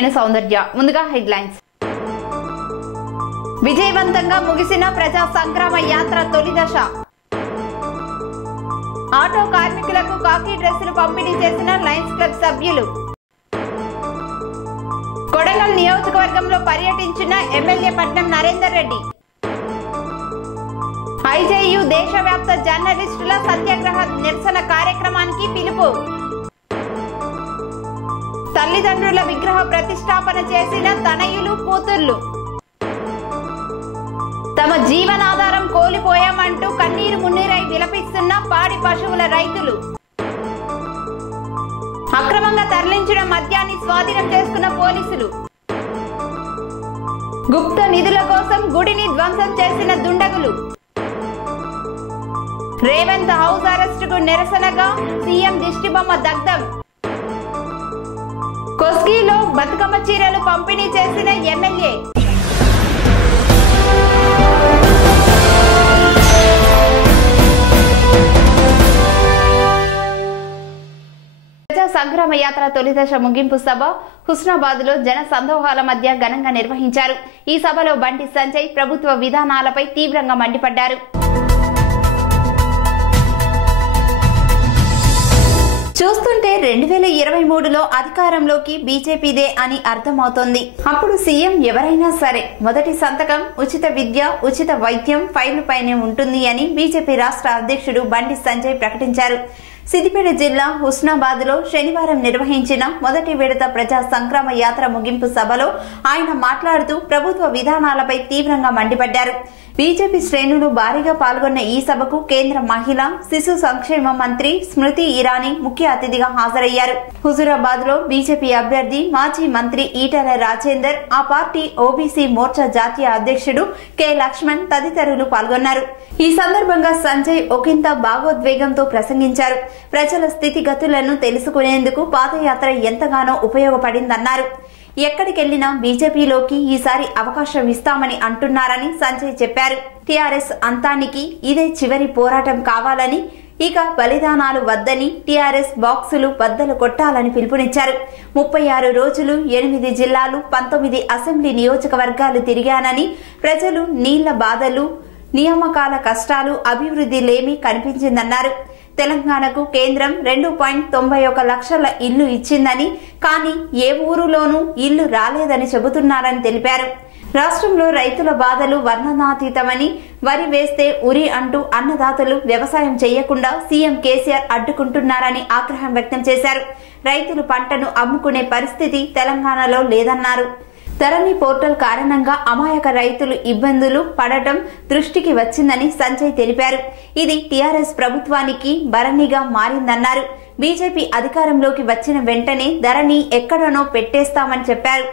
నేను సౌందర్య. ముందుగా హెడ్లైన్స్. విజయవంతంగా ముగిసిన ప్రజా సంగ్రామ యాత్ర తొలి దశ. ఆటో కార్మికులకు కాకి డ్రెస్సులు పంపిణీ చేసిన లయన్స్ క్లబ్ సభ్యులు. కొడంగల్ నియోజకవర్గంలో పర్యటించిన ఎమ్మెల్యే పట్నం నరేందర్ రెడ్డి. ఐజేయు దేశవ్యాప్త జర్నలిస్టుల సత్యాగ్రహ నిరసన కార్యక్రమానికి పిలుపు. తల్లిదండ్రుల విగ్రహ ప్రతిష్టాపన చేసిన తనయులు కూతుర్లు. తమ జీవనాధారం కోల్పోయామంటూ కన్నీరు మున్నీరై విలపిస్తున్న పాడి పశువుల రైతులు. అక్రమంగా తరలించిన మద్యాన్ని స్వాధీనం చేసుకున్న పోలీసులు. గుప్త నిధుల కోసం గుడిని ధ్వంసం చేసిన దుండగులు. రేవంత్ హౌస్ అరెస్టుకు నిరసనగా సీఎం దిష్టిబొమ్మ దగ్ధం. కొస్గిలో బతుకమ్మ చీరలు పంపిణీ చేసిన ఎమ్మెల్యే. ప్రజా సంగ్రామ యాత్ర తొలి దశ ముగింపు సభ హుస్నాబాద్ లో జన సందోహాల మధ్య ఘనంగా నిర్వహించారు. ఈ సభలో బండి సంజయ్ ప్రభుత్వ విధానాలపై తీవ్రంగా మండిపడ్డారు. చూస్తుంటే 2023లో అధికారంలోకి బీజేపీదే అని అర్థమవుతోంది. అప్పుడు సీఎం ఎవరైనా సరే మొదటి సంతకం ఉచిత విద్య, ఉచిత వైద్యం ఫైలు పైనే ఉంటుంది అని బీజేపీ రాష్ట్ర అధ్యక్షుడు బండి సంజయ్ ప్రకటించారు. సిద్దిపేట జిల్లా హుస్నాబాద్ లో శనివారం నిర్వహించిన మొదటి విడత ప్రజా సంగ్రామ యాత్ర ముగింపు సభలో ఆయన మాట్లాడుతూ ప్రభుత్వ విధానాలపై తీవ్రంగా మండిపడ్డారు. బీజేపీ శ్రేణులు భారీగా పాల్గొన్న ఈ సభకు కేంద్ర మహిళా శిశు సంక్షేమ మంత్రి స్మృతి ఇరానీ ముఖ్య అతిథిగా హాజరయ్యారు. హుజూరాబాద్ లో బీజేపీ అభ్యర్థి మాజీ మంత్రి ఈటెల రాజేందర్, ఆ పార్టీ ఓబీసీ మోర్చా జాతీయ అధ్యక్షుడు కె లక్ష్మణ్ తదితరులు పాల్గొన్నారు. ఈ సందర్భంగా సంజయ్ ఒకంత భావోద్వేగంతో ప్రసంగించారు. ప్రజల స్థితిగతులను తెలుసుకునేందుకు పాదయాత్ర ఎంతగానో ఉపయోగపడిందన్నారు. ఎక్కడికెళ్లినా బీజేపీలోకి ఈసారి అవకాశం ఇస్తామని అంటున్నారని సంజయ్ చెప్పారు. టీఆర్ఎస్ అంతానికి ఇదే చివరి పోరాటం కావాలని, ఇక బలిదానాలు వద్దని, టీఆర్ఎస్ బాక్సులు బద్దలు కొట్టాలని పిలుపునిచ్చారు. 36 రోజులు 8 జిల్లాలు 19 అసెంబ్లీ నియోజకవర్గాలు తిరిగానని, ప్రజలు నీళ్ల బాధలు, నియామకాల కష్టాలు, అభివృద్ధి లేమి కనిపించిందన్నారు. తెలంగాణకు కేంద్రం 2.91 లక్షల ఇల్లు ఇచ్చిందని, కానీ ఏ ఊరులోనూ ఇల్లు రాలేదని చెబుతున్నారని తెలిపారు. రాష్ట్రంలో రైతుల బాధలు వర్ణనాతీతమని, వరి వేస్తే ఉరి అంటూ అన్నదాతలు వ్యవసాయం చేయకుండా సీఎం కేసీఆర్ అడ్డుకుంటున్నారని ఆగ్రహం వ్యక్తం చేశారు. రైతులు పంటను అమ్ముకునే పరిస్థితి తెలంగాణలో లేదన్నారు. ధరణి పోర్టల్ కారణంగా అమాయక రైతులు ఇబ్బందులు పడటం దృష్టికి వచ్చిందని సంజయ్ తెలిపారు. ఇది టీఆర్ఎస్ ప్రభుత్వానికి భరణిగా మారిందన్నారు. బీజేపీ అధికారంలోకి వచ్చిన వెంటనే ధరణి ఎక్కడనో పెట్టేస్తామని చెప్పారు.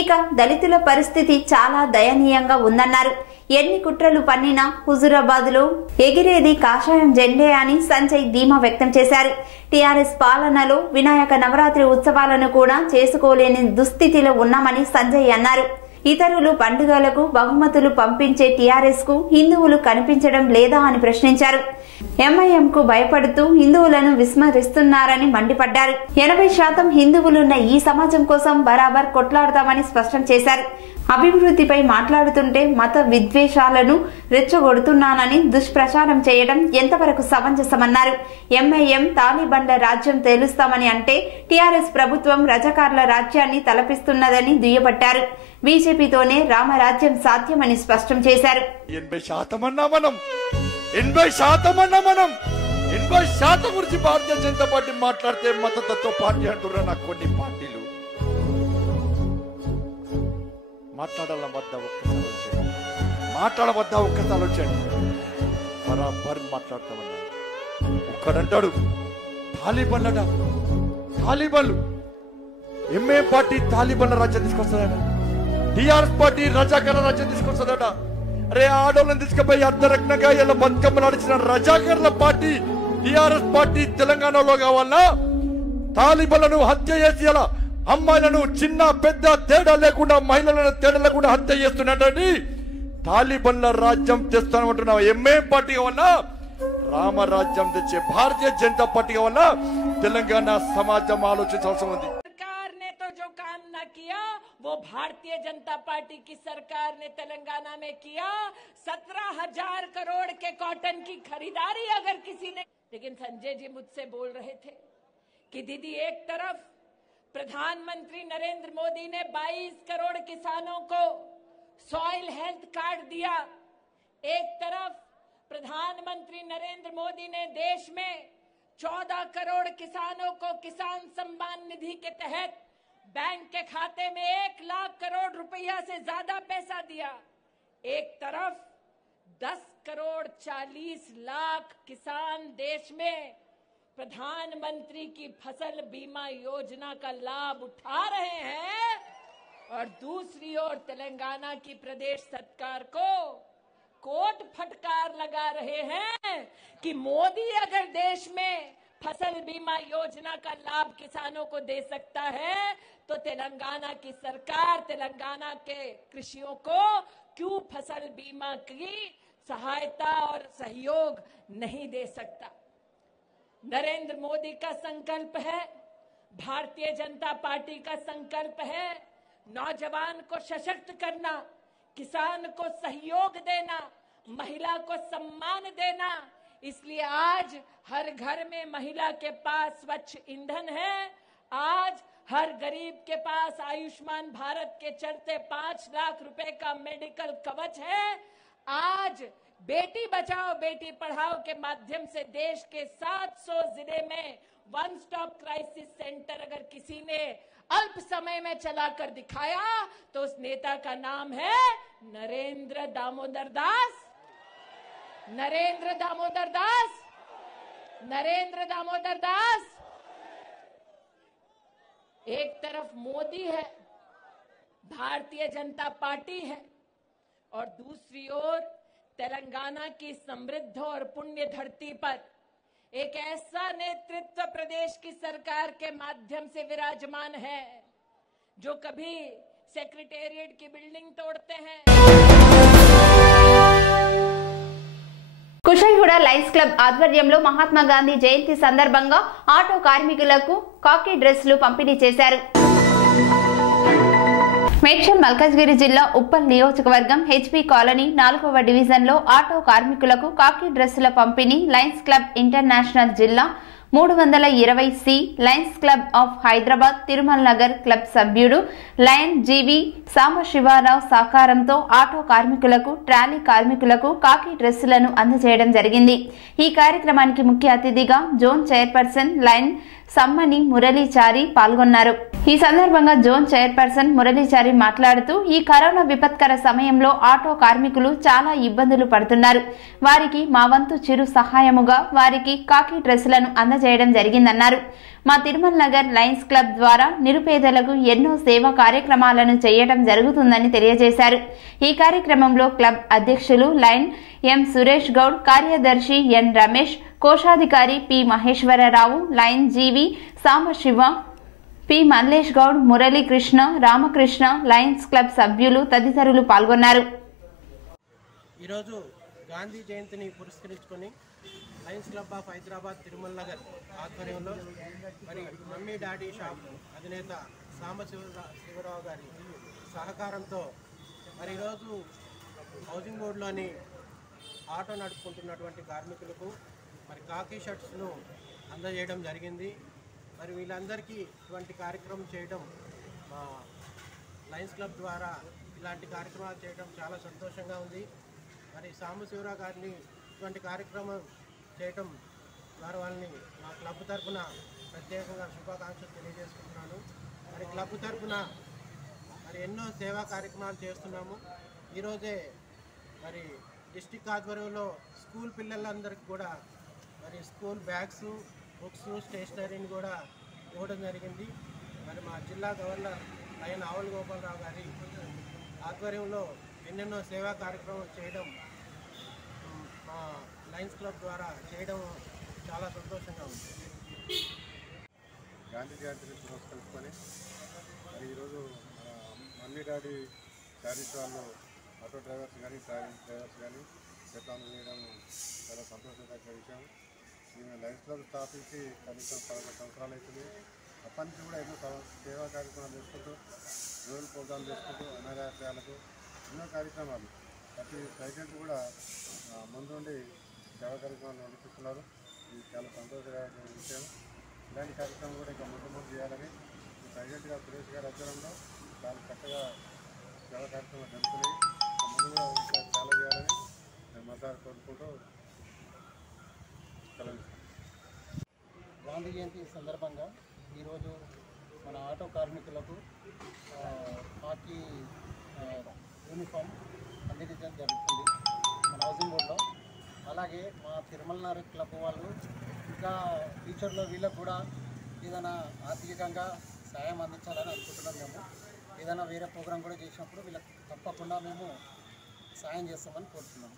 ఇక దళితుల పరిస్థితి చాలా దయనీయంగా ఉందన్నారు. ఎన్ని కుట్రలు పన్నినా హుజూరాబాద్ లో ఎగిరేది కాషాయం జెండే అని సంజయ్ ధీమా వ్యక్తం చేశారు. టీఆర్ఎస్ పాలనలో వినాయక నవరాత్రి ఉత్సవాలను కూడా చేసుకోలేని దుస్థితిలో ఉన్నామని సంజయ్ అన్నారు. ఇతరులు పండుగలకు బహుమతులు పంపించే టీఆర్ఎస్ కు హిందువులు కనిపించడం లేదా అని ప్రశ్నించారు. ఎంఐఎం కు భయపడుతూ హిందువులను విస్మరిస్తున్నారని మండిపడ్డారు. 80% హిందువులున్న ఈ సమాజం కోసం బరాబర్ కొట్లాడతామని స్పష్టం చేశారు. అభివృద్ధిపై మాట్లాడుతుంటే మత విద్వేషాలను రెచ్చగొడుతున్నానని దుష్ప్రచారం చేయడం ఎంతవరకు సమంజసమన్నారు. ఎంఐఎం తాలిబాన్ల రాజ్యం తేలుస్తామని అంటే టీఆర్ఎస్ ప్రభుత్వం రజాకార్ల రాజ్యాన్ని తలపిస్తున్నదని దుయ్యబట్టారు. బీజేపీతోనే రామరాజ్యం సాధ్యమని స్పష్టం చేశారు. 80% గురించి భారతీయ జనతా పార్టీ మాట్లాడితే మతతత్వ పార్టీ అంటున్నా. నాకు కొన్ని పార్టీలు మాట్లాడవద్దా ఒక్కసారి వచ్చాడు బరాబర్ మాట్లాడతామన్నా. ఒక్కడంటాడు తాలిబాన్లు ఎంఏ పార్టీ తాలిబాన్ల రాజ్యం తీసుకొస్తుందట, టీఆర్ఎస్ పార్టీ రజాకర్ల రాజ్యం తీసుకొస్తుందట. అరే ఆడోళ్ళని తీసుకుపోయి అర్ధరత్నంగా ఇలా బతుకమ్మ నడిచిన రజాకర్ల పార్టీ టీఆర్ఎస్ పార్టీ తెలంగాణలో కావాలన్నా తాలిబాన్లను హత్య చేసి అలా అమ్మాయిలను చిన్న పెద్ద తేడా లేకుండా మహిళలను తేడా లేకుండా హత్య చేస్తున్నటువంటి తాలిబాన్ల రాజ్యం తెస్తానంటున్నావు. ఎంఏ పార్టీ కావాలన్నా రామరాజ్యం తెచ్చే భారతీయ జనతా పార్టీ కావాలన్నా తెలంగాణ సమాజం ఆలోచించాల్సి ఉంది. सरकार ने तो जो काम न किया जो भारतीय जनता पार्टी की सरकार ने तेलंगाना में किया, 17,000 करोड़ के कॉटन की खरीदारी अगर किसी ने। लेकिन संजय जी मुझसे बोल रहे थे कि दीदी, एक तरफ प्रधानमंत्री नरेंद्र मोदी ने 22 करोड़ किसानों को सॉइल हेल्थ कार्ड दिया, एक तरफ प्रधानमंत्री नरेंद्र मोदी ने देश में 14 करोड़ किसानों को किसान सम्मान निधि के तहत बैंक के खाते में 1 लाख करोड़ रुपया से ज्यादा पैसा दिया, एक तरफ 10 करोड़ 40 लाख किसान देश में प्रधानमंत्री की फसल बीमा योजना का लाभ उठा रहे हैं, और दूसरी ओर तेलंगाना की प्रदेश सरकार को कोट फटकार लगा रहे हैं कि मोदी अगर देश में फसल बीमा योजना का लाभ किसानों को दे सकता है तो तेलंगाना की सरकार तेलंगाना के कृषियों को क्यों फसल बीमा की सहायता और सहयोग नहीं दे सकता। नरेंद्र मोदी का संकल्प है, भारतीय जनता पार्टी का संकल्प है नौजवान को सशक्त करना, किसान को सहयोग देना, महिला को सम्मान देना। इसलिए आज हर घर में महिला के पास स्वच्छ ईंधन है, आज हर गरीब के पास आयुष्मान भारत के चढ़ते 5 लाख रुपए का मेडिकल कवच है, आज बेटी बचाओ बेटी पढ़ाओ के माध्यम से देश के 700 जिले में वन स्टॉप क्राइसिस सेंटर अगर किसी ने अल्प समय में चलाकर दिखाया तो उस नेता का नाम है नरेंद्र दामोदर दास। नरेंद्र दामोदर दास, नरेंद्र दामोदर दास। एक तरफ मोदी है, भारतीय जनता पार्टी है, और दूसरी ओर तेलंगाना की समृद्ध और पुण्य धरती पर एक ऐसा नेतृत्व प्रदेश की सरकार के माध्यम से विराजमान है जो कभी सेक्रेटेरिएट की बिल्डिंग तोड़ते हैं। కుషాయిగూడ లయన్స్ క్లబ్ ఆధ్వర్యంలో మహాత్మా గాంధీ జయంతి సందర్భంగా ఆటో కార్మికులకు కాకి డ్రెస్సులు పంపిణీ చేశారు. మేడ్చల్ మల్కాజ్గిరి జిల్లా ఉప్పల్ నియోజకవర్గం హెచ్పీ కాలనీ 4వ డివిజన్లో ఆటో కార్మికులకు కాకి డ్రెస్సుల పంపిణీ లయన్స్ క్లబ్ ఇంటర్నేషనల్ జిల్లా 320C Lions club of Hyderabad Tirumala Nagar club సభ్యుడు లయన్ జీవి సాంబశివరావు సహకారంతో ఆటో కార్మికులకు ట్రాలీ కార్మికులకు కాకి డ్రెస్సులను అందజేయడం జరిగింది. ఈ కార్యక్రమానికి ముఖ్య అతిథిగా జోన్ చైర్పర్సన్ లయన్ సమ్మని మురళీచారి పాల్గొన్నారు. ఈ సందర్భంగా జోన్ చైర్పర్సన్ మురళీచారి మాట్లాడుతూ ఈ కరోనా విపత్కర సమయంలో ఆటో కార్మికులు చాలా ఇబ్బందులు పడుతున్నారు, వారికి మా వంతు చిరు సహాయముగా వారికి కాకి డ్రెస్సులను అందజేయడం జరిగిందన్నారు. మా తిరుమల నగర్ లయన్స్ క్లబ్ ద్వారా నిరుపేదలకు ఎన్నో సేవా కార్యక్రమాలను చేయడం జరుగుతుందని తెలియజేశారు. ఈ కార్యక్రమంలో క్లబ్ అధ్యక్షులు లయన్ ఎం సురేష్ గౌడ్, కార్యదర్శి ఎన్ రమేష్, కోశాధికారి P Maheswararao, lion G V Sambasiva, P Mallesh Goud, Muralikrishna, Ramakrishna, lions club సభ్యులు తదితరులు పాల్గొన్నారు. ఈరోజు గాంధీ జయంతిని పురస్కరించుకొని lions club of Hyderabad Tirumala Nagar ఆధ్వర్యంలో మరి మమ్మీ డాడీ షాప్ అధినేత సాంబశివరావు గారి సహకారంతో మరి ఈరోజు హౌసింగ్ బోర్డులోని ఆటో నడుపుకుంటున్నటువంటి కార్మికులకు మరి కాకి షర్ట్స్ను అందజేయడం జరిగింది. మరి వీళ్ళందరికీ ఇటువంటి కార్యక్రమం చేయడం మా లయన్స్ క్లబ్ ద్వారా ఇలాంటి కార్యక్రమాలు చేయడం చాలా సంతోషంగా ఉంది. మరి సాంబశివరావు గారిని ఇటువంటి కార్యక్రమం చేయటం ద్వారా వాళ్ళని మా క్లబ్ తరఫున ప్రత్యేకంగా శుభాకాంక్షలు తెలియజేసుకుంటున్నాను. మరి క్లబ్ తరఫున మరి ఎన్నో సేవా కార్యక్రమాలు చేస్తున్నాము. ఈరోజే మరి డిస్టిక్ ఆధ్వర్యంలో స్కూల్ పిల్లలందరికీ కూడా మరి స్కూల్ బ్యాగ్స్, బుక్స్, స్టేషనరీని కూడా ఇవ్వడం జరిగింది. మరి మా జిల్లా గవర్నర్ లయన్ ఆవుల గోపాలరావు గారి ఆధ్వర్యంలో ఎన్నెన్నో సేవా కార్యక్రమాలు చేయడం మా లయన్స్ క్లబ్ ద్వారా చేయడం చాలా సంతోషంగా ఉంది. గాంధీ జయంతిని పురస్కరించుకొని మరి ఈరోజు మమ్మీ డాడీ శారీస్ వాళ్ళు ఆటో డ్రైవర్స్ కానీ ట్రావెల్ డ్రైవర్స్ కానీ చేతాను చేయడం చాలా సంతోషకరమైన విషయం. మేము లయన్స్ క్లబ్ స్థాపించి కనీసం 11 సంవత్సరాలు అవుతుంది. అప్పటి నుంచి కూడా ఎన్నో సేవా కార్యక్రమాలు చేసుకుంటూ రూరల్ ప్రోగ్రాం చేసుకుంటూ అనాథాశ్రయాలకు ఎన్నో కార్యక్రమాలు ప్రతి ప్రెసిడెంట్ కూడా ముందుండి సేవా కార్యక్రమాలు నడిపిస్తున్నారు. ఇది చాలా సంతోషకరమైన విషయం. ఇలాంటి కార్యక్రమం కూడా ఇంకా ముందు చేయాలని ప్రెసిడెంట్ గారు సురేష్ గారి ఆధ్వర్యంలో చాలా చక్కగా సేవా కార్యక్రమాలు జరుగుతున్నాయి. ముందు కూడా ఇంకా చాలా చేయాలని నేను మనసారా కోరుకుంటూ గాంధీ జయంతి సందర్భంగా ఈరోజు మన ఆటో కార్మికులకు హాకీ యూనిఫామ్ అందించడం జరుగుతుంది మన హౌసింగ్ బోర్డులో. అలాగే మా తిరుమల క్లబ్ వాళ్ళు ఇంకా ఫ్యూచర్లో వీళ్ళకు కూడా ఏదైనా ఆర్థికంగా సాయం అందించాలని అనుకుంటున్నాం. మేము ఏదైనా వేరే ప్రోగ్రాం కూడా చేసినప్పుడు వీళ్ళకి తప్పకుండా మేము సాయం చేస్తామని కోరుతున్నాము.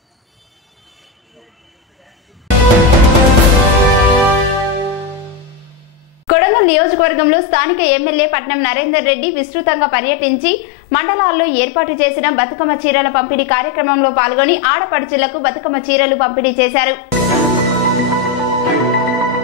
కొడంగల్ నియోజకవర్గంలో స్థానిక ఎమ్మెల్యే పట్నం నరేందర్ రెడ్డి విస్తృతంగా పర్యటించి మండలాల్లో ఏర్పాటు చేసిన బతుకమ్మ చీరల పంపిణీ కార్యక్రమంలో పాల్గొని ఆడపడుచులకు బతుకమ్మ చీరలు పంపిణీ చేశారు.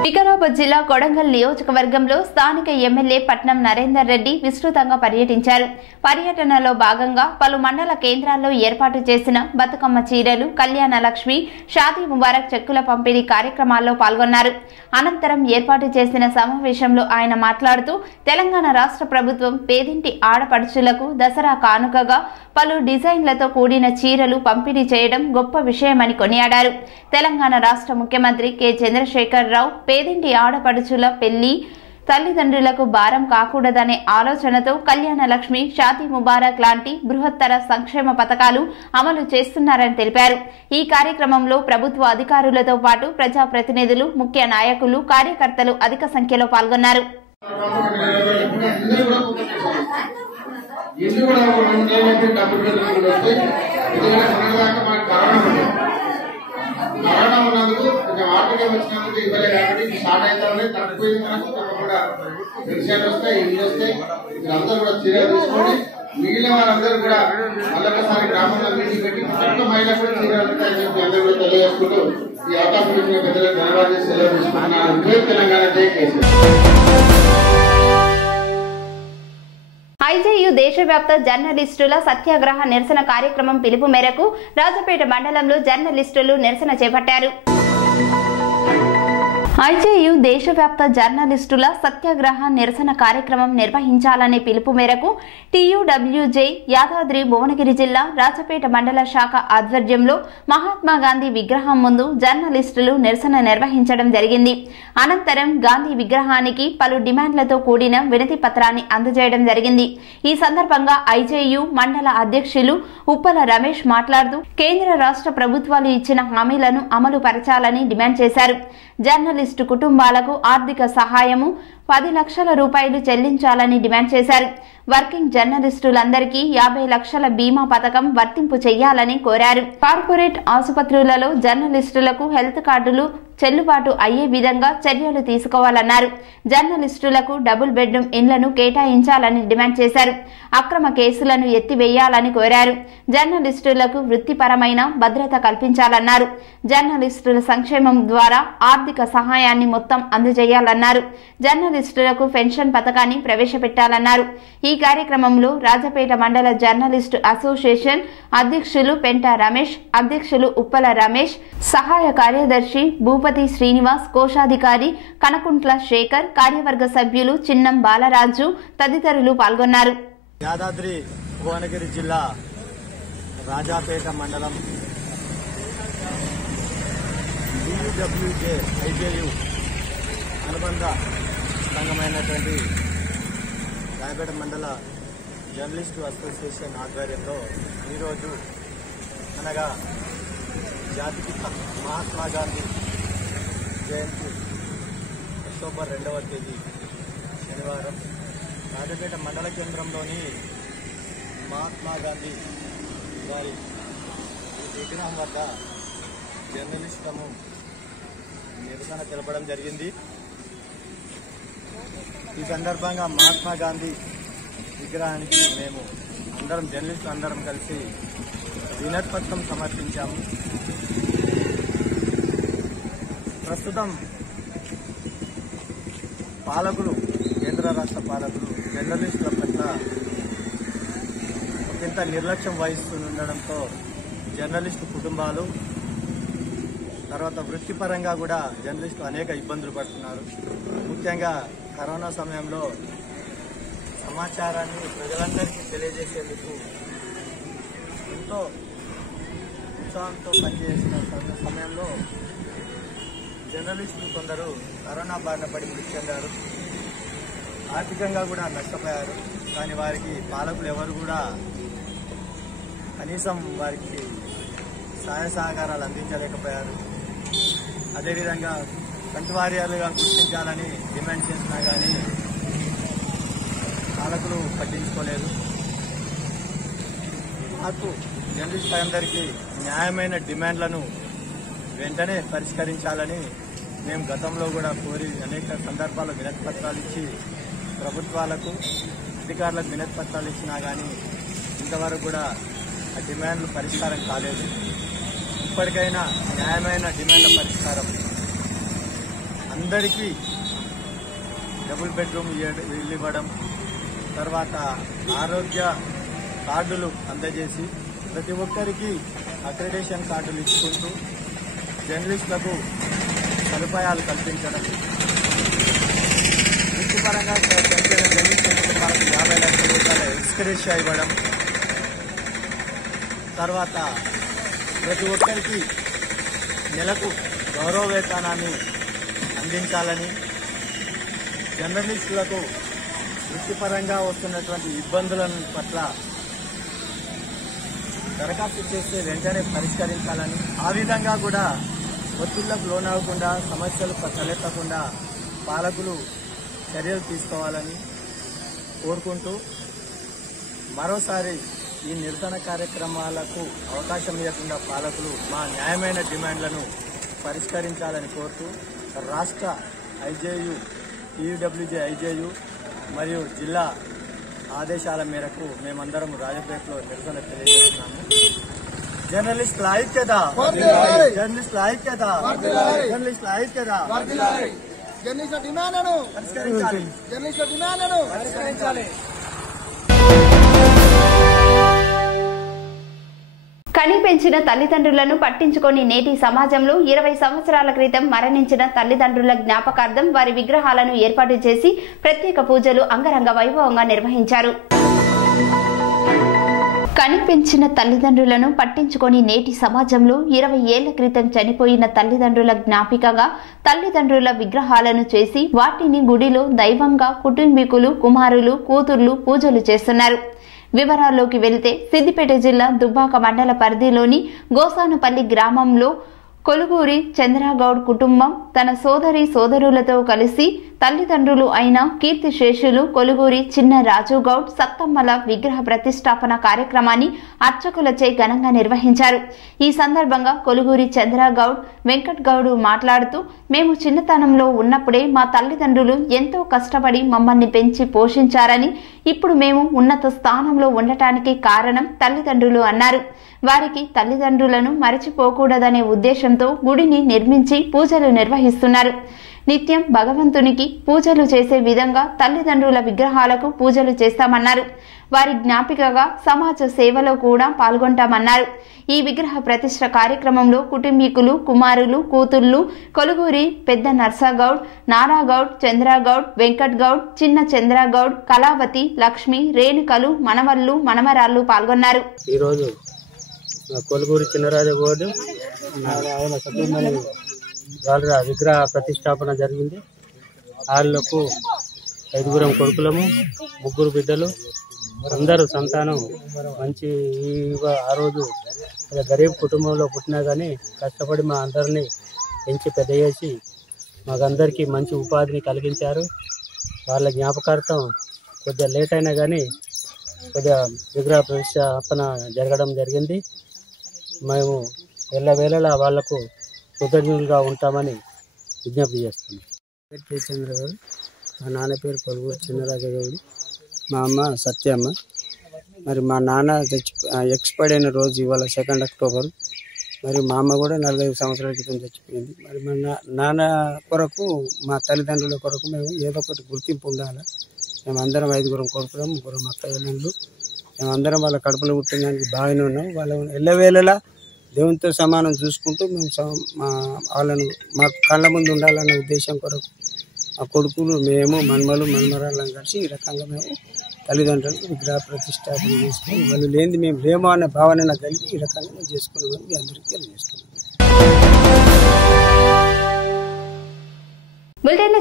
వికారాబాద్ జిల్లా కొడంగల్ నియోజకవర్గంలో స్థానిక ఎమ్మెల్యే పట్నం నరేందర్ రెడ్డి విస్తృతంగా పర్యటించారు. పర్యటనలో భాగంగా పలు మండల కేంద్రాల్లో ఏర్పాటు చేసిన బతుకమ్మ చీరలు, కళ్యాణ లక్ష్మి, షాదీ ముబారక్ చెక్కుల పంపిణీ కార్యక్రమాల్లో పాల్గొన్నారు. అనంతరం ఏర్పాటు చేసిన సమావేశంలో ఆయన మాట్లాడుతూ తెలంగాణ రాష్ట్ర ప్రభుత్వం పేదింటి ఆడపడుచులకు దసరా కానుకగా పలు డిజైన్లతో కూడిన చీరలు పంపిణీ చేయడం గొప్ప విషయమని కొనియాడారు. తెలంగాణ రాష్ట్ర ముఖ్యమంత్రి కె చంద్రశేఖర్ రావు పేదింటి ఆడపడుచుల పెళ్లి తల్లిదండ్రులకు భారం కాకూడదనే ఆలోచనతో కళ్యాణ లక్ష్మి, షాదీ ముబారక్ లాంటి బృహత్తర సంక్షేమ పథకాలు అమలు చేస్తున్నారని తెలిపారు. ఈ కార్యక్రమంలో ప్రభుత్వ అధికారులతో పాటు ప్రజాప్రతినిధులు, ముఖ్య నాయకులు, కార్యకర్తలు అధిక సంఖ్యలో పాల్గొన్నారు. కరోనా ఉన్నందుకు కొంచెం ఆర్థిక వచ్చినందుకు ఇవ్వలే కాబట్టి స్టార్ట్ అవుతామని తగ్గిపోయింది. మనకు తప్పకుండా పెన్షన్లు వస్తాయి, ఇల్లు వస్తాయి. అందరూ కూడా చర్యలు తీసుకోండి. మిగిలిన వారందరూ కూడా మళ్ళొకసారి గ్రామంలో మీటింగ్ పెట్టి ప్రతి మహిళ కూడా చర్యలు ఉంటాయని చెప్పి అందరూ కూడా తెలియజేసుకుంటూ ఈ అవకాశం ఇచ్చిన పెద్దలకు ధన్యవాదాలు చేసి సెలవు తీసుకుంటున్నాను. తెలంగాణ జై కేసీఆర్. ఐజేయు దేశవ్యాప్త జర్నలిస్టుల సత్యాగ్రహ నిరసన కార్యక్రమం పిలుపు మేరకు రాజపేట మండలంలో జర్నలిస్టులు నిరసన చేపట్టారు. ఐజేయు దేశవ్యాప్త జర్నలిస్టుల సత్యాగ్రహ నిరసన కార్యక్రమం నిర్వహించాలనే పిలుపు మేరకు టీయూడబ్ల్యూజే యాదాద్రి భువనగిరి జిల్లా రాజపేట మండల శాఖ ఆధ్వర్యంలో మహాత్మా గాంధీ విగ్రహం ముందు జర్నలిస్టులు నిరసన నిర్వహించడం జరిగింది. అనంతరం గాంధీ విగ్రహానికి పలు డిమాండ్లతో కూడిన వినతి పత్రాన్ని అందజేయడం జరిగింది. ఈ సందర్భంగా ఐజేయు మండల అధ్యక్షులు ఉప్పల రమేష్ మాట్లాడుతూ కేంద్ర రాష్ట్ర ప్రభుత్వాలు ఇచ్చిన హామీలను అమలు పరచాలని డిమాండ్ చేశారు. జర్నలిస్టు కుటుంబాలకు ఆర్థిక సహాయము 10 లక్షల రూపాయలు చెల్లించాలని డిమాండ్ చేశారు. వర్కింగ్ జర్నలిస్టులందరికీ 50 లక్షల బీమా పథకం వర్తింపు చేయాలని కోరారు. కార్పొరేట్ ఆసుపత్రులలో జర్నలిస్టులకు హెల్త్ కార్డులు చెల్లుబాటు అయ్యే విధంగా చర్యలు తీసుకోవాలన్నారు. జర్నలిస్టులకు డబుల్ బెడ్రూమ్ ఇండ్లను కేటాయించాలని డిమాండ్ చేశారు. అక్రమ కేసులను ఎత్తివేయాలని కోరారు. జర్నలిస్టులకు వృత్తిపరమైన భద్రత కల్పించాలన్నారు. జర్నలిస్టుల సంక్షేమం ద్వారా ఆర్థిక సహాయాన్ని మొత్తం అందజేయాలన్నారు. జర్నలిస్టులకు పెన్షన్ పథకాన్ని ప్రవేశపెట్టాలన్నారు. ఈ కార్యక్రమంలో రాజపేట మండల జర్నలిస్టు అసోసియేషన్ అధ్యక్షులు పెంట రమేష్, అధ్యక్షులు ఉప్పల రమేష్, సహాయ కార్యదర్శి భూపతి శ్రీనివాస్, కోశాధికారి కనకుంట్ల శేఖర్, కార్యవర్గ సభ్యులు చిన్నం బాలరాజు తదితరులు పాల్గొన్నారు. యాదాద్రి భువనగిరి జిల్లా రాజాపేట మండలం టీయూడబ్ల్యూజే ఐజేయు అనుబంధ సంఘమైనటువంటి రాజపేట మండల జర్నలిస్టు అసోసియేషన్ ఆధ్వర్యంలో ఈరోజు అనగా జాతిపిత మహాత్మా గాంధీ జయంతి అక్టోబర్ 2వ తేదీ శనివారం రాజపేట మండల కేంద్రంలోని మహాత్మా గాంధీ వారి విగ్రహం వద్ద జర్నలిస్టులము నిరసన తెలపడం జరిగింది. ఈ సందర్భంగా మహాత్మా గాంధీ విగ్రహానికి మేము అందరం జర్నలిస్టులు అందరం కలిసి వినతిపత్రం సమర్పించాము. ప్రస్తుతం పాలకులు కేంద్ర రాష్ట్ర పాలకులు జర్నలిస్టుల పట్ల ఒకంత నిర్లక్ష్యం వహిస్తుండడంతో జర్నలిస్టు కుటుంబాలు తర్వాత వృత్తిపరంగా కూడా జర్నలిస్టులు అనేక ఇబ్బందులు పడుతున్నారు. ముఖ్యంగా కరోనా సమయంలో సమాచారాన్ని ప్రజలందరికీ తెలియజేసేందుకు ఎంతో ఉత్సాహంతో పనిచేసిన సమయంలో జర్నలిస్టులు కొందరు కరోనా బారిన పడి మృతి చెందారు. ఆర్థికంగా కూడా నష్టపోయారు. కానీ వారికి పాలకులు ఎవరు కూడా కనీసం వారికి సహాయ సహకారాలు అందించలేకపోయారు. అదేవిధంగా కంటివార్యాలుగా గుర్తించాలని డిమాండ్ చేసినా కానీ పాలకులు పట్టించుకోలేదు. మాకు జర్నలిస్టులందరికీ న్యాయమైన డిమాండ్లను వెంటనే పరిష్కరించాలని మేము గతంలో కూడా కోరి అనేక సందర్భాల్లో వినతి పత్రాలు ఇచ్చి ప్రభుత్వాలకు అధికారులకు వినతి పత్రాలు ఇచ్చినా కానీ ఇంతవరకు కూడా ఆ డిమాండ్లు పరిష్కారం కాలేదు. ఇప్పటికైనా న్యాయమైన డిమాండ్ల పరిష్కారం, అందరికీ డబుల్ బెడ్రూమ్ ఇల్లు ఇవ్వడం, తర్వాత ఆరోగ్య కార్డులు అందజేసి ప్రతి ఒక్కరికి అక్రిడేషన్ కార్డులు ఇచ్చుకుంటూ జర్నలిస్టులకు సదుపాయాలు కల్పించడం, వృత్తిపరంగా పెంచిన జర్నలిస్టు కుటుంబాలకు 50 లక్షల రూపాయల ఎక్స్గ్రేషియా ఇవ్వడం, తర్వాత ప్రతి ఒక్కరికి నెలకు గౌరవ వేతనాన్ని అందించాలని, జర్నలిస్టులకు వృత్తిపరంగా వస్తున్నటువంటి ఇబ్బందుల పట్ల దరఖాస్తు చేస్తే వెంటనే పరిష్కరించాలని, ఆ విధంగా కూడా ఒత్తిళ్లకు లోనవ్వకుండా సమస్యలు తలెత్తకుండా పాలకులు చర్యలు తీసుకోవాలని కోరుకుంటూ మరోసారి ఈ నిరసన కార్యక్రమాలకు అవకాశం ఇవ్వకుండా పాలకులు మా న్యాయమైన డిమాండ్లను పరిష్కరించాలని కోరుతూ రాష్ట్ర ఐజేయు, టీయూడబ్ల్యూజే ఐజేయు మరియు జిల్లా ఆదేశాల మేరకు మేమందరం రాజపేటలో నిరసన తెలియజేస్తున్నాము. జర్నలిస్టుల ఐక్యత, జర్నలిస్టుల ఐక్యత, జర్నలిస్టుల ఐక్యత, జర్నలిస్టుల డిమాండ్లను పరిష్కరించాలి, జర్నలిస్టుల డిమాండ్లను పరిష్కరించాలి. కని పెంచిన తల్లిదండ్రులను పట్టించుకొని నేటి సమాజంలో 20 సంవత్సరాల క్రితం మరణించిన తల్లిదండ్రుల జ్ఞాపకార్థం వారి విగ్రహాలను ఏర్పాటు చేసి ప్రత్యేక పూజలు అంగరంగ వైభవంగా నిర్వహించారు. కనిపెంచిన తల్లిదండ్రులను పట్టించుకొని నేటి సమాజంలో 20 ఏళ్ల క్రితం చనిపోయిన తల్లిదండ్రుల జ్ఞాపికగా తల్లిదండ్రుల విగ్రహాలను చేసి వాటిని గుడిలో దైవంగా కుటుంబీకులు, కుమారులు, కూతుర్లు పూజలు చేస్తున్నారు. వివరాల్లోకి వెళితే సిద్దిపేట జిల్లా దుబ్బాక మండల పరిధిలోని గోసానుపల్లి గ్రామంలో కొలుగూరి చంద్రగౌడ్ కుటుంబం తన సోదరులతో కలిసి తల్లిదండ్రులు అయిన కీర్తిశేషులు కొలుగూరి చిన్న రాజు గౌడ్, సత్తమ్మల విగ్రహ ప్రతిష్టాపన కార్యక్రమాన్ని అర్చకులచే ఘనంగా నిర్వహించారు. ఈ సందర్భంగా కొలుగూరి చంద్రగౌడ్, వెంకట్ గౌడ్ మాట్లాడుతూ, మేము చిన్నతనంలో ఉన్నప్పుడే మా తల్లిదండ్రులు ఎంతో కష్టపడి మమ్మల్ని పెంచి పోషించారని, ఇప్పుడు మేము ఉన్నత స్థానంలో ఉండటానికి కారణం తల్లిదండ్రులు అన్నారు. వారికి తల్లిదండ్రులను మరచిపోకూడదనే ఉద్దేశంతో గుడిని నిర్మించి పూజలు నిర్వహిస్తున్నారు. నిత్యం భగవంతునికి పూజలు చేసే విధంగా తల్లిదండ్రుల విగ్రహాలకు పూజలు చేస్తామన్నారు. వారి జ్ఞాపికగా సమాజ సేవలో కూడా పాల్గొంటామన్నారు. ఈ విగ్రహ ప్రతిష్ఠ కార్యక్రమంలో కుటుంబీకులు, కుమారులు, కూతుళ్లు కొలుగూరి పెద్ద నర్సగౌడ్, నారాగౌడ్, చంద్రగౌడ్, వెంకట్ గౌడ్, చిన్న చంద్రగౌడ్, కళావతి, లక్ష్మి, రేణుకలు, మనవళ్లు, మనమరాళ్లు పాల్గొన్నారు. ఈరోజు కొలుగూరి చిన్నరాజగౌడ్ వాళ్ళ విగ్రహ ప్రతిష్టాపన జరిగింది. వాళ్ళకు 5 కొడుకులము, 3 బిడ్డలు, అందరూ సంతానం మంచి. ఆ రోజు గరీబ్ కుటుంబంలో పుట్టినా కానీ కష్టపడి మా అందరినీ పెంచి పెద్ద చేసి మాకందరికీ మంచి ఉపాధిని కలిగించారు. వాళ్ళ జ్ఞాపకార్థం కొద్దిగా లేట్ అయినా కానీ కొద్దిగా విగ్రహ ప్రతిష్టాపన జరగడం జరిగింది. మేము ఎల్లవేళలా వాళ్లకు కృతజ్ఞులుగా ఉంటామని విజ్ఞప్తి చేస్తున్నాం. కె చంద్రగౌడ్, మా నాన్న పేరు కొలుగూరి చిన్నరాజగౌడ్, మా అమ్మ సత్యమ్మ. మరి మా నాన్న ఎక్స్పైర్డ్ అయిన రోజు ఇవాళ 2 అక్టోబర్. మరి మా అమ్మ కూడా 45 సంవత్సరాల క్రితం చచ్చిపోయింది. మరి మా నాన్న కొరకు మా తల్లిదండ్రుల కొరకు మేము ఏదో ఒకటి గుర్తింపు ఉండాలి. మేమందరం 5 కొడుకులం, 3 అత్తయ్యలు, మేమందరం వాళ్ళ కడుపులో పుట్టినానికి బాగానే ఉన్నాం. వాళ్ళ ఎల్లవేళలా దేవునితో సమానం చూసుకుంటూ మేము వాళ్ళను మా కళ్ళ ముందు ఉండాలన్న ఉద్దేశం కొరకు మా కొడుకులు, మేము, మన్మరాళ్ళని కలిసి ఈ రకంగా మేము తల్లిదండ్రులకు విగ్రహ ప్రతిష్టాపన చేసుకొని వాళ్ళు లేనిది మేము లేమో అనే భావన నాకు కలిగి ఈ రకంగా మేము చేసుకున్నామని మీ అందరికీ తెలియజేస్తున్నాం.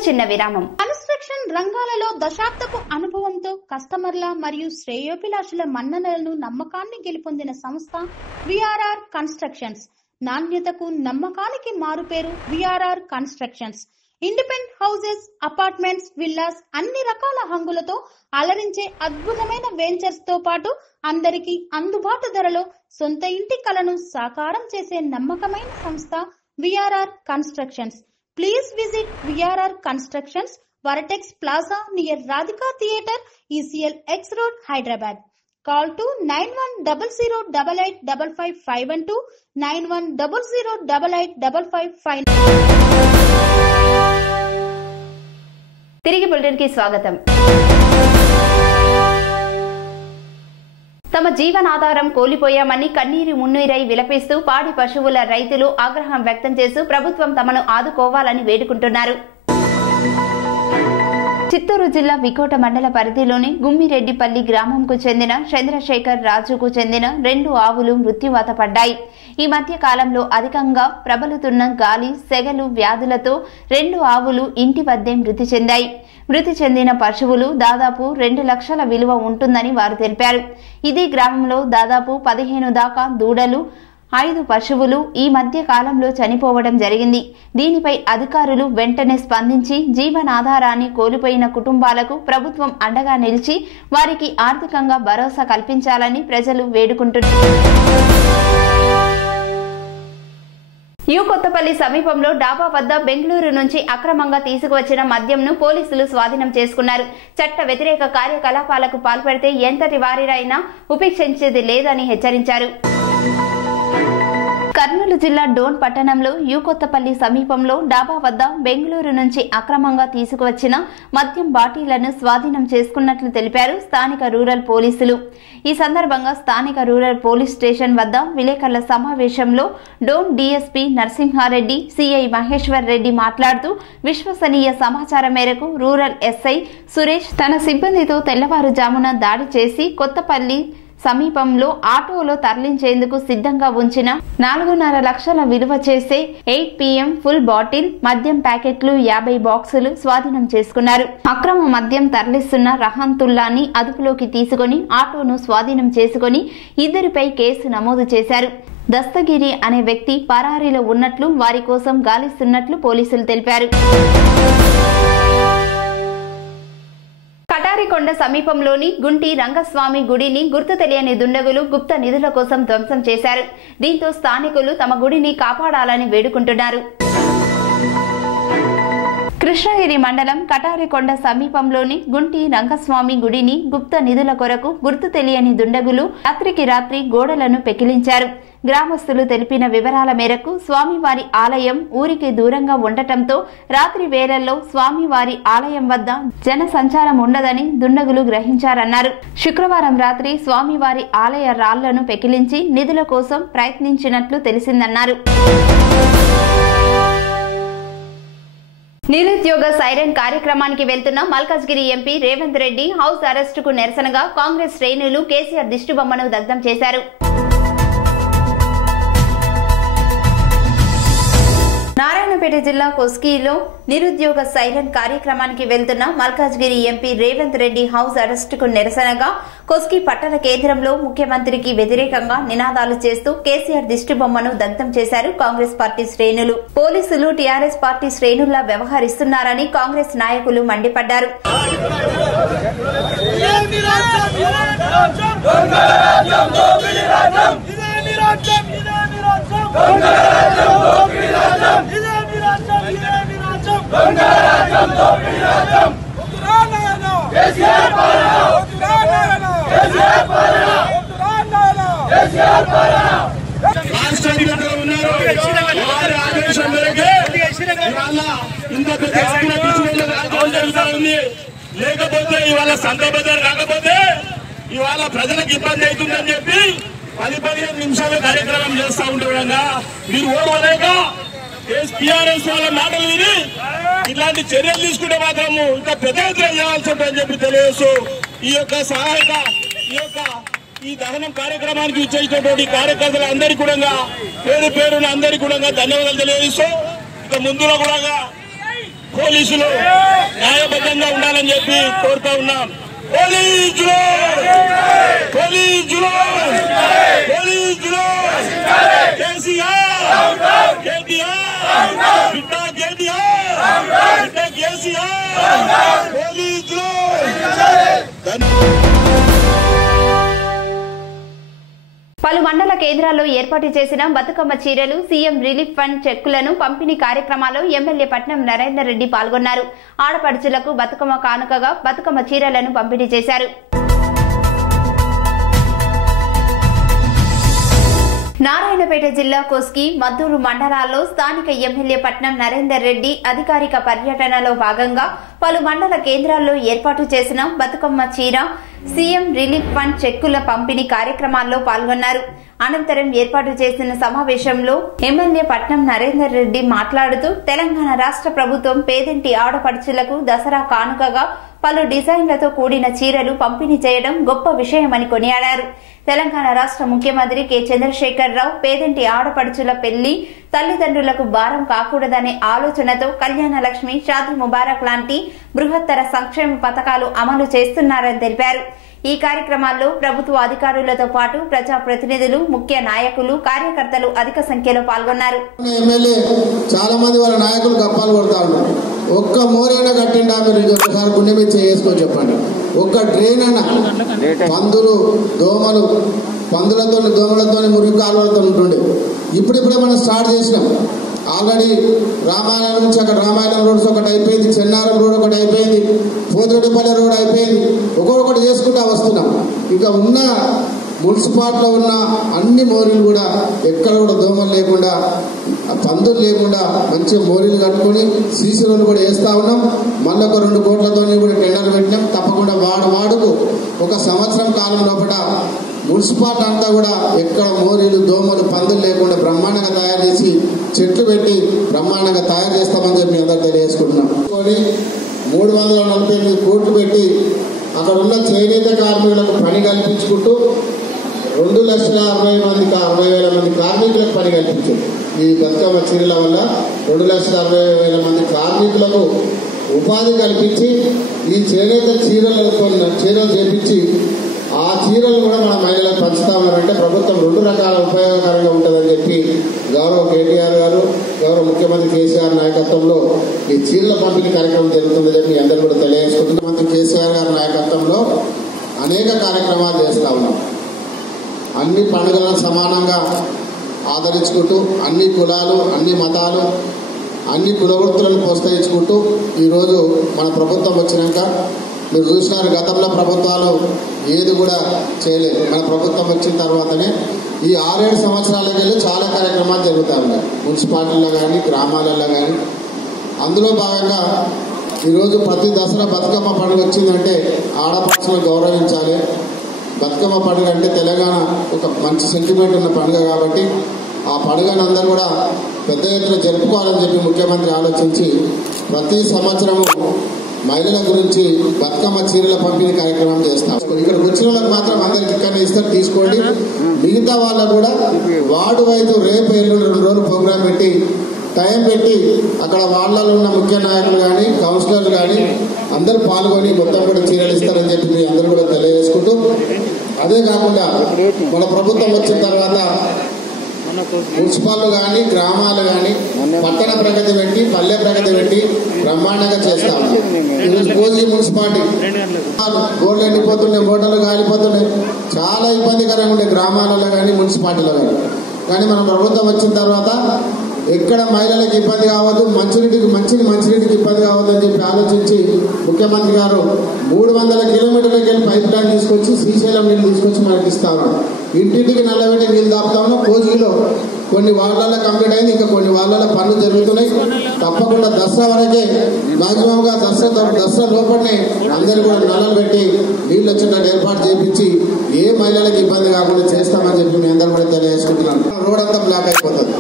చిన్న విరామం. కన్స్ట్రక్షన్ రంగాలలో దశాబ్దపు అనుభవంతో కస్టమర్ల మరియు శ్రేయోభిలాషుల మన్ననలను నమ్మకాన్ని గెలుపొందిన సంస్థ విఆర్ఆర్ కన్స్ట్రక్షన్స్. నాణ్యతకు నమ్మకానికి మారుపేరు V R R constructions. Independent houses, apartments, villas అన్ని రకాల హంగులతో అలరించే అద్భుతమైన వెంచర్స్ తో పాటు అందరికీ అందుబాటు ధరలో సొంత ఇంటి కలను సాకారం చేసే నమ్మకమైన సంస్థ VRR constructions. Please visit VRR Constructions, Varatex Plaza near Radhika Theatre, ECL X Road, Hyderabad. Call to 9100885552, 9100885559. తిరిగి బులెటిన్ కి స్వాగతం. తమ జీవనాధారం కోల్పోయామని కన్నీరు మున్నీరై విలపిస్తూ పాడి పశువుల రైతులు ఆగ్రహం వ్యక్తం చేస్తూ ప్రభుత్వం తమను ఆదుకోవాలని వేడుకుంటున్నారు. చిత్తూరు జిల్లా వికోట మండల పరిధిలోని గుమ్మిరెడ్డిపల్లి గ్రామంకు చెందిన చంద్రశేఖర్ రాజుకు చెందిన 2 ఆవులు మృత్యువాత పడ్డాయి. ఈ మధ్య కాలంలో అధికంగా ప్రబలుతున్న గాలి, సెగలు, వ్యాధులతో 2 ఆవులు ఇంటి వద్దే మృతి చెందాయి. మృతి చెందిన పశువులు దాదాపు 2 లక్షల విలువ ఉంటుందని వారు తెలిపారు. ఇదే గ్రామంలో దాదాపు 15 దాకా దూడలు, 5 పశువులు ఈ మధ్య కాలంలో చనిపోవడం జరిగింది. దీనిపై అధికారులు వెంటనే స్పందించి జీవనాధారాన్ని కోల్పోయిన కుటుంబాలకు ప్రభుత్వం అండగా నిలిచి వారికి ఆర్థికంగా భరోసా కల్పించాలని ప్రజలు వేడుకుంటున్నారు. కొత్తపల్లి సమీపంలో డాబా వద్ద బెంగళూరు నుంచి అక్రమంగా తీసుకువచ్చిన మద్యంను పోలీసులు స్వాధీనం చేసుకున్నారు. చట్ట వ్యతిరేక కార్యకలాపాలకు పాల్పడితే ఎంతటి వారినైనా ఉపేక్షించేది లేదని హెచ్చరించారు. కర్నూలు జిల్లా డోన్ పట్టణంలో కొత్తపల్లి సమీపంలో డాబా వద్ద బెంగళూరు నుంచి అక్రమంగా తీసుకువచ్చిన మద్యం బాటిళ్లను స్వాధీనం చేసుకున్నట్లు తెలిపారు స్థానిక రూరల్ పోలీసులు. ఈ సందర్భంగా స్థానిక రూరల్ పోలీస్ స్టేషన్ వద్ద విలేకరుల సమావేశంలో డోన్ డీఎస్పీ నరసింహారెడ్డి, సిఐ మహేశ్వర్ రెడ్డి మాట్లాడుతూ విశ్వసనీయ సమాచారం మేరకు రూరల్ ఎస్ఐ సురేష్ తన సిబ్బందితో తెల్లవారుజామున దాడి చేసి కొత్తపల్లి సమీపంలో ఆటోలో తరలించేందుకు సిద్ధంగా ఉంచిన 4.5 లక్షల విలువ చేసే 8 PM ఫుల్ బాటిల్ మద్యం ప్యాకెట్లు 50 బాక్సులు స్వాధీనం చేసుకున్నారు. అక్రమ మద్యం తరలిస్తున్న రహంతుల్లాని అదుపులోకి తీసుకుని ఆటోను స్వాధీనం చేసుకుని 2 కేసు నమోదు చేశారు. దస్తగిరి అనే వ్యక్తి పరారీలో ఉన్నట్లు, వారి కోసం గాలిస్తున్నట్లు పోలీసులు తెలిపారు. కటారికొండ సమీపంలోని గుంటి రంగస్వామి గుడిని గుర్తు తెలియని దుండగులు గుప్త నిధుల కోసం ధ్వంసం చేశారు. దీంతో స్థానికులు తమ గుడిని కాపాడాలని వేడుకుంటున్నారు. కృష్ణగిరి మండలం కటారికొండ సమీపంలోని గుంటి రంగస్వామి గుడిని గుప్త నిధుల కొరకు గుర్తు తెలియని దుండగులు రాత్రికి రాత్రి గోడలను పెకిలించారు. గ్రామస్తులు తెలిపిన వివరాల మేరకు స్వామివారి ఆలయం ఊరికి దూరంగా ఉండటంతో రాత్రి వేళల్లో స్వామివారి ఆలయం వద్ద జన సంచారం ఉండదని దుండగులు గ్రహించారన్నారు. శుక్రవారం రాత్రి స్వామివారి ఆలయ రాళ్లను పెకిలించి నిధుల కోసం ప్రయత్నించినట్లు తెలిసిందన్నారు. నిరుద్యోగ సైరన్ కార్యక్రమానికి వెళ్తున్న మల్కాజ్గిరి ఎంపీ రేవంత్ రెడ్డి హౌస్ అరెస్టుకు నిరసనగా కాంగ్రెస్ శ్రేణులు కేసీఆర్ దిష్టిబొమ్మను దగ్ధం చేశారు. నారాయణపేట జిల్లా కొస్గిలో నిరుద్యోగ సైరన్ కార్యక్రమానికి వెళ్తున్న మల్కాజ్గిరి ఎంపీ రేవంత్ రెడ్డి హౌస్ అరెస్టుకు నిరసనగా కొస్గి పట్టణ కేంద్రంలో ముఖ్యమంత్రికి వ్యతిరేకంగా నినాదాలు చేస్తూ కేసీఆర్ దిష్టిబొమ్మను దగ్ధం చేశారు కాంగ్రెస్ పార్టీ శ్రేణులు. పోలీసులు టీఆర్ఎస్ పార్టీ శ్రేణుల్లా వ్యవహరిస్తున్నారని కాంగ్రెస్ నాయకులు మండిపడ్డారు. రాష్ట్రాధికారులు ఉన్న వల్ల ఇంత పెద్ద లేకపోతే ఇవాళ సంత బజార్ కాకపోతే ఇవాళ ప్రజలకు ఇబ్బంది అవుతుందని చెప్పి 10-15 నిమిషాలు కార్యక్రమం చేస్తా ఉండగా మీరు ఓడలేక టీఆర్ఎస్ వాళ్ళ మాటలు విని ఇట్లాంటి చర్యలు తీసుకుంటే మాత్రము ఇంకా పెద్ద ఎత్తున చేయాల్సి ఉంటుందని చెప్పి తెలియజేస్తూ ఈ యొక్క సహాయక ఈ దహనం కార్యక్రమానికి ఇచ్చేటటువంటి కార్యకర్తలు అందరికీ కూడా పేరున అందరికీ కూడా ధన్యవాదాలు తెలియజేస్తూ ఇక ముందులో కూడా పోలీసులు న్యాయబద్ధంగా ఉండాలని చెప్పి కోరుతా ఉన్నాం. పోలీసులు కేసీఆర్ పోలీసులు పలు మండల కేంద్రాల్లో ఏర్పాటు చేసిన బతుకమ్మ చీరలు, సీఎం రిలీఫ్ ఫండ్ చెక్కులను పంపిణీ కార్యక్రమాల్లో ఎమ్మెల్యే పట్నం నరేందర్ రెడ్డి పాల్గొన్నారు. ఆడపడుచులకు బతుకమ్మ కానుకగా బతుకమ్మ చీరలను పంపిణీ చేశారు. నారాయణపేట జిల్లా కోస్గి, మద్దూరు మండలాల్లో స్థానిక ఎమ్మెల్యే పట్నం నరేందర్ రెడ్డి అధికారిక పర్యటనలో భాగంగా పలు మండల కేంద్రాల్లో ఏర్పాటు చేసిన బతుకమ్మ చీర, సీఎం రిలీఫ్ ఫండ్ చెక్కుల పంపిణీ కార్యక్రమాల్లో పాల్గొన్నారు. అనంతరం ఏర్పాటు చేసిన సమావేశంలో ఎమ్మెల్యే పట్నం నరేందర్ రెడ్డి మాట్లాడుతూ తెలంగాణ రాష్ట్ర ప్రభుత్వం పేదింటి ఆడపడుచులకు దసరా కానుకగా పలు డిజైన్లతో కూడిన చీరలు పంపిణీ చేయడం గొప్ప విషయమని కొనియాడారు. తెలంగాణ రాష్ట్ర ముఖ్యమంత్రి కె చంద్రశేఖర్ రావు పేదింటి ఆడపడుచుల పెళ్లి తల్లిదండ్రులకు భారం కాకూడదనే ఆలోచనతో కళ్యాణ లక్ష్మి, షాదీ ముబారక్ లాంటి బృహత్తర సంక్షేమ పథకాలు అమలు చేస్తున్నారని తెలిపారు. ఈ కార్యక్రమాల్లో ప్రభుత్వ అధికారులతో పాటు ప్రజాప్రతినిధులు, ముఖ్య నాయకులు, కార్యకర్తలు అధిక సంఖ్యలో పాల్గొన్నారు. ఎమ్మెల్యే చాలా మంది వాళ్ళ నాయకులు గప్పాలు కొడతా ఉన్నారు. ఒక్క మోరైనా కట్టిండా మీరు ఒకసారి గుండె మీద చేసుకొని చెప్పండి. ఒక్క డ్రైన్ అయినా పందులు, దోమలు, దోమలతో మురుగు కాలువలతో ఉంటుండే. ఇప్పుడిప్పుడే మనం స్టార్ట్ చేసినాం. ఆల్రెడీ రామాయణం నుంచి అక్కడ రామాయణం రోడ్స్ ఒకటి అయిపోయింది, చెన్నారం రోడ్ ఒకటి అయిపోయింది, పోతిరెడ్డిపల్లి రోడ్ అయిపోయింది. ఒక్కొక్కటి చేసుకుంటా వస్తున్నాం. ఇంకా ఉన్న మున్సిపాలిటీలో ఉన్న అన్ని మోరీలు కూడా ఎక్కడ కూడా దోమలు లేకుండా, పందులు లేకుండా మంచిగా మోరీలు కట్టుకుని సీసీ రోడ్లు కూడా వేస్తా ఉన్నాం. మళ్ళీ ఒక 2 కోట్లతో కూడా టెండర్ పెట్టినాం. తప్పకుండా వాడుకు ఒక సంవత్సరం కాలం లోపల మున్సిపాలిటీ అంతా కూడా ఎక్కడ మోరీలు, దోమలు, పందులు లేకుండా బ్రహ్మాండంగా తయారు చేసి చెట్లు పెట్టి బ్రహ్మాండంగా తయారు చేస్తామని చెప్పి అందరూ తెలియజేసుకుంటున్నాం. 348 కోట్లు పెట్టి అక్కడ ఉన్న చేనేత కార్మికులకు పని కల్పించుకుంటూ 2,60,000 మంది కార్మికులకు పని కల్పించారు. ఈ బతుకమ్మ చీరల వల్ల 2,60,000 మంది కార్మికులకు ఉపాధి కల్పించి ఈ చేనేత చీరలు చేపించి ఆ చీరలు కూడా మన మహిళలకు పంచుతా ఉన్నారంటే ప్రభుత్వం 2 రకాల ఉపయోగకరంగా ఉంటుందని చెప్పి గౌరవ కేటీఆర్ గారు, గౌరవ ముఖ్యమంత్రి కేసీఆర్ నాయకత్వంలో ఈ చీరల పంపిణీ కార్యక్రమం జరుగుతుందని చెప్పి అందరూ కూడా తెలియజేసుకుంటున్నాం. ముఖ్యమంత్రి కేసీఆర్ గారి నాయకత్వంలో అనేక కార్యక్రమాలు చేస్తూ ఉన్నాం. అన్ని పండుగలను సమానంగా ఆదరించుకుంటూ అన్ని కులాలు, అన్ని మతాలు, అన్ని కులవృత్తులను ప్రోత్సహించుకుంటూ ఈరోజు మన ప్రభుత్వం వచ్చినాక మీరు చూసినారు, గతంలో ప్రభుత్వాలు ఏది కూడా చేయలేదు. మన ప్రభుత్వం వచ్చిన తర్వాతనే ఈ 6-7 సంవత్సరాలకు వెళ్ళి చాలా కార్యక్రమాలు జరుగుతూ ఉన్నాయి. మున్సిపాలిటీల్లో కానీ, గ్రామాలలో కానీ. అందులో భాగంగా ఈరోజు ప్రతి దసరా బతుకమ్మ పండుగ వచ్చిందంటే ఆడపడుచులను గౌరవించాలి. బతుకమ్మ పండుగ అంటే తెలంగాణ ఒక మంచి సెంటిమెంట్ ఉన్న పండుగ కాబట్టి ఆ పండుగను అందరూ కూడా పెద్ద ఎత్తున జరుపుకోవాలని చెప్పి ముఖ్యమంత్రి ఆలోచించి ప్రతి సంవత్సరము మహిళల గురించి బతుకమ్మ చీరల పంపిణీ కార్యక్రమం చేస్తాం. ఇక్కడ వచ్చిన వాళ్ళకి మాత్రం అందరికి ఇక్కడనే ఇస్తారు, తీసుకోండి. మిగతా వాళ్ళకు కూడా వార్డు వైపు రేపు ఎల్లుండి 2 రోజులు ప్రోగ్రాం పెట్టి టైం పెట్టి అక్కడ వాళ్ళలో ఉన్న ముఖ్య నాయకులు కానీ, కౌన్సిలర్లు కానీ అందరూ పాల్గొని మొత్తం కూడా చీరలు ఇస్తారని చెప్పి మీ అందరూ కూడా తెలియజేసుకుంటూ, అదే కాకుండా మన ప్రభుత్వం వచ్చిన తర్వాత మున్సిపాలిటీ కానీ, గ్రామాలు కానీ పట్టణ ప్రగతి పెట్టి, పల్లె ప్రగతి పెట్టి బ్రహ్మాండంగా చేస్తాం. ఈరోజు కోజీ మున్సిపాలిటీ రోడ్లు ఎండిపోతున్నాయి, మోటార్లు కాలిపోతున్నాయి, చాలా ఇబ్బందికరంగా ఉండే గ్రామాలలో కానీ, మున్సిపాలిటీలో కానీ మన ప్రభుత్వం వచ్చిన తర్వాత ఎక్కడ మహిళలకు ఇబ్బంది కావద్దు, మంచినీటికి ఇబ్బంది కావద్దు అని చెప్పి ఆలోచించి ముఖ్యమంత్రి గారు 300 కిలోమీటర్లకి వెళ్ళి పైప్ లైన్ తీసుకొచ్చి శ్రీశైలం నీళ్ళు తీసుకొచ్చి మనకి ఇస్తా ఉన్నాడు. ఇంటింటికి నల్లబెట్టి నీళ్ళు దాపుతా ఉన్నాం. కోజిలో కొన్ని వార్డులలో కంప్లీట్ అయింది, ఇంకా కొన్ని వార్డులలో పనులు జరుగుతున్నాయి. తప్పకుండా దసరా వరకే మాక్సిమంగా దసరా లోపలనే అందరూ కూడా నల్లలు పెట్టి నీళ్ళు వచ్చినట్టు ఏర్పాటు చేయించి ఏ మహిళలకు ఇబ్బంది కాకుండా చేస్తామని చెప్పి మీ అందరూ కూడా తెలియజేసుకుంటున్నాను. రోడ్ అంతా బ్లాక్ అయిపోతుంది,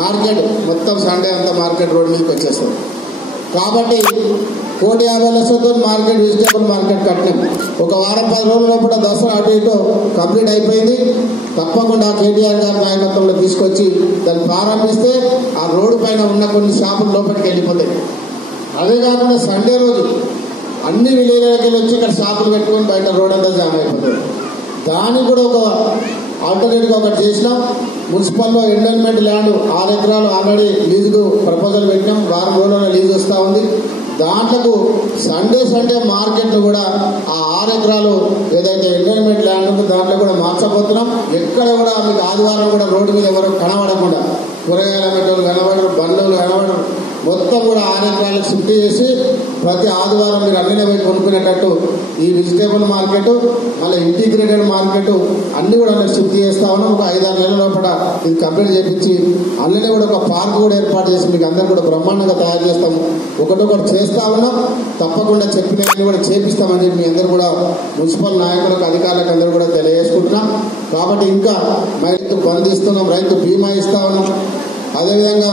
మార్కెట్ మొత్తం సండే అంతా మార్కెట్ రోడ్ మీదకి వచ్చేస్తుంది. కాబట్టి 150 లక్షలతో మార్కెట్ వెజిటేబుల్ మార్కెట్ కట్టినాం. ఒక వారం 10 రోజుల లోపల దసరా అటు ఇటు కంప్లీట్ అయిపోయింది. తప్పకుండా కేటీఆర్ గారి నాయకత్వంలో తీసుకొచ్చి దాన్ని ప్రారంభిస్తే ఆ రోడ్డు పైన ఉన్న కొన్ని షాపులు లోపలికి వెళ్ళిపోతాయి. అదే కాకుండా సండే రోజు అన్ని విలేజ్లకి వచ్చి ఇక్కడ షాపులు పెట్టుకొని బయట రోడ్ అంతా జామ్ అయిపోతుంది. దానికి కూడా ఒక ఆల్టర్నేట్గా ఒకటి చేసినాం. మున్సిపల్లో ఎండోన్మెంట్ ల్యాండ్ 6 ఎకరాలు ఆల్రెడీ లీజుకు ప్రపోజల్ పెట్టినాం. వారం రోజుల్లో లీజు వస్తూ ఉంది. దాంట్లో సండే మార్కెట్లు కూడా ఆ 6 ఎకరాలు ఏదైతే ఎండోన్మెంట్ ల్యాండ్ ఉందో దాంట్లో కూడా మార్చబోతున్నాం. ఎక్కడ కూడా మీకు ఆదివారం కూడా రోడ్డు మీద ఎవరు కనబడకుండా కూరగాయల మెట్టలు కనబడరు, బండ్లు కనబడరు, మొత్తం కూడా 6 ఎకరాలకు షిఫ్ట్ చేసి ప్రతి ఆదివారం మీరు అన్నీ పోయి కొనుక్కునేటట్టు ఈ వెజిటేబుల్ మార్కెట్ మళ్ళీ ఇంటిగ్రేటెడ్ మార్కెట్ అన్ని కూడా షిఫ్ట్ చేస్తా ఉన్నాం. ఒక 5-6 నెలల లోపల ఇది కంప్లీట్ చేయించి అందులోనే కూడా ఒక పార్క్ కూడా ఏర్పాటు చేసి మీకు అందరూ కూడా బ్రహ్మాండంగా తయారు చేస్తాము. ఒకటొకటి చేస్తా ఉన్నాం. తప్పకుండా చెప్పినవన్నీ కూడా చేపిస్తామని చెప్పి మీ అందరూ కూడా మున్సిపల్ నాయకులకు అధికారులకు అందరూ కూడా తెలియజేసుకుంటున్నాం. కాబట్టి ఇంకా రైతు బంధు ఇస్తున్నాం, రైతు బీమా ఇస్తా ఉన్నాం. అదేవిధంగా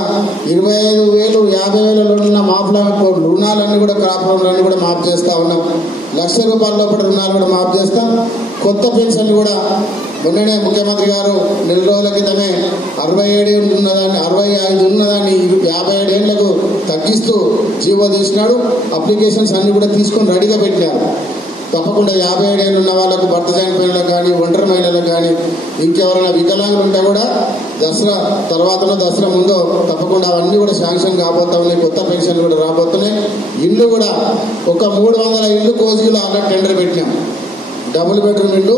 25,000, 50,000 ఉన్న మాఫ్ల రుణాలన్నీ కూడా క్రాప్ లోన్లన్నీ కూడా మాఫ్ చేస్తా ఉన్నాం. ₹1,00,000 లోపల రుణాలు కూడా మాఫ్ చేస్తాం. కొత్త పెన్షన్లు కూడా మొన్ననే ముఖ్యమంత్రి గారు 2 రోజుల క్రితమే 67 ఉన్నదాన్ని 65 ఉన్నదాన్ని 57 ఏళ్లకు తగ్గిస్తూ జీవో తీసినాడు. అప్లికేషన్స్ అన్ని కూడా తీసుకొని రెడీగా పెట్టినారు. తప్పకుండా 57 ఏళ్ళు ఉన్న వాళ్ళకు భర్త చనిపోయినలకు కానీ ఒంటరి మహిళలకు కానీ ఇంకెవరైనా వికలాంగులు ఉంటే కూడా దసరా తర్వాతనో దసరా ముందో తప్పకుండా అవన్నీ కూడా శాంక్షన్ కాబోతా ఉన్నాయి. కొత్త పెన్షన్లు కూడా రాబోతున్నాయి. ఇల్లు కూడా ఒక 300 ఇల్లు కోజిలో ఆల్రెడీ టెండర్ పెట్టినాం. డబుల్ బెడ్రూమ్ ఇల్లు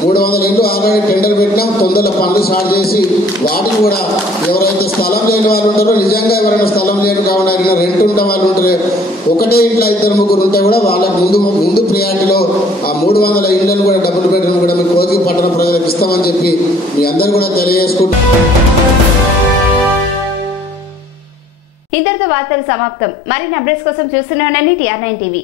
300 ఇల్లు ఆల్రెడీ టెండర్ పెట్టినాం. తొందరలో పనులు స్టార్ట్ చేసి వాటికి కూడా ఎవరైతే స్థలం లేని వాళ్ళు ఉంటారో, నిజంగా ఎవరైనా స్థలం లేని కాకుండా రెంట్ ఉంటే వాళ్ళు ఉంటారు, ఒకటే ఇంట్లో 2-3 ఉంటే కూడా వాళ్ళకి ముందు ప్రియారిటీలో ఆ 300 ఇళ్లను కూడా డబుల్ బెడ్రూమ్ కూడా మీకు కోజిగి పట్టణ ప్రజలకు ఇస్తామని చెప్పి మీ అందరూ కూడా తెలియజేసుకుంటారు. ఇంతటితో వార్తలు సమాప్తం. మరిన్ని అప్డేట్స్ కోసం చూస్తున్నానని TR9 TV.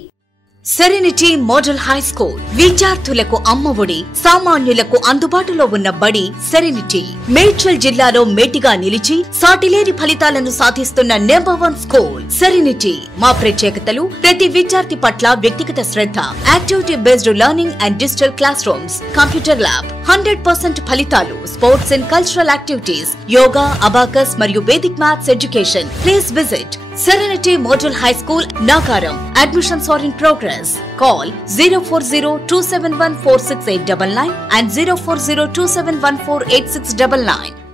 Serenity model high school విద్యార్థులకు అమ్మఒడి, సామాన్యులకు అందుబాటులో ఉన్న బడి సెరెనిటీ. మేడ్చల్ జిల్లాలో మేటిగా నిలిచి సాటిలేని ఫలితాలను సాధిస్తున్న #1 స్కూల్ సెరెనిటీ. మా ప్రత్యేకతలు ప్రతి విద్యార్థి పట్ల వ్యక్తిగత శ్రద్ధ, activity based learning and digital classrooms, computer lab, 100% ఫలితాలు, sports and cultural activities, yoga, abacus మరియు Vedic maths education. Please visit Serenity Model High School, Nagaram. Admissions are in progress. Call 040-271-46899 and 040-271-48699.